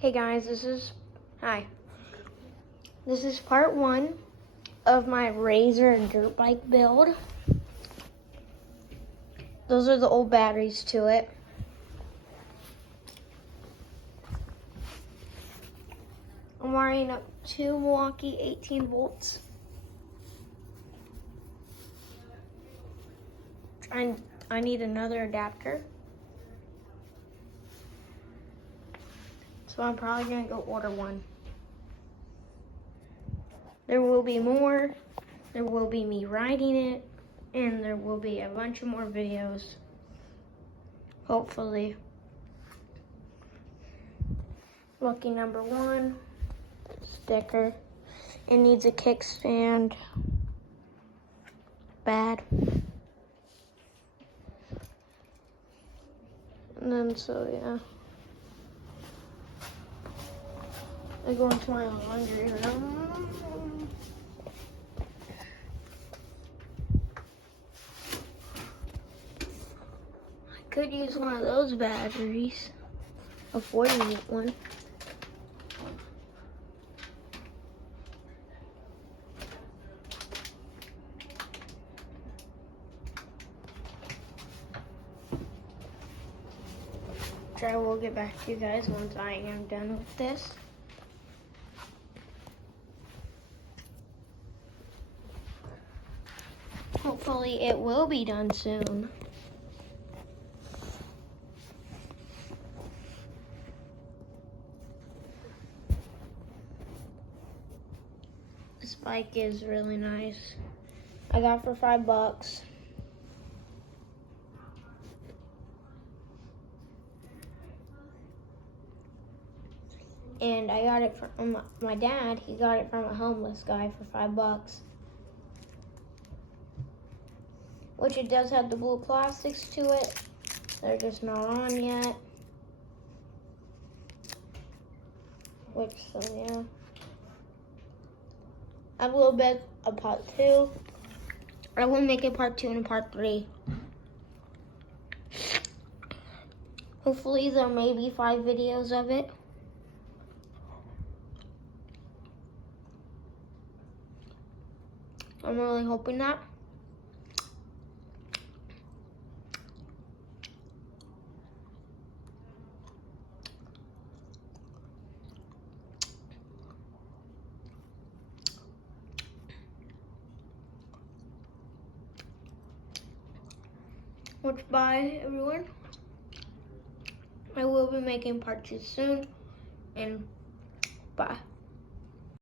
Hey guys, This is part 1 of my Razor and dirt bike build. Those are the old batteries to it. I'm wiring up 2 Milwaukee 18 volts. I need another adapter. So I'm probably gonna go order one. There will be more. There will be me riding it. And there will be a bunch of more videos. Hopefully. Lucky number 1. Sticker. It needs a kickstand. Bad. And then yeah. I go into my laundry room. I could use one of those batteries, a 40-volt one. I will get back to you guys once I am done with this. Hopefully it will be done soon. This bike is really nice. I got it for $5. And I got it from my dad. He got it from a homeless guy for $5. Which it does have the blue plastics to it. They're just not on yet. So yeah. I will make a part 2. I will make a part 2 and a part 3. Hopefully there may be 5 videos of it. I'm really hoping that. Which bye everyone. I will be making part 2 soon, and bye.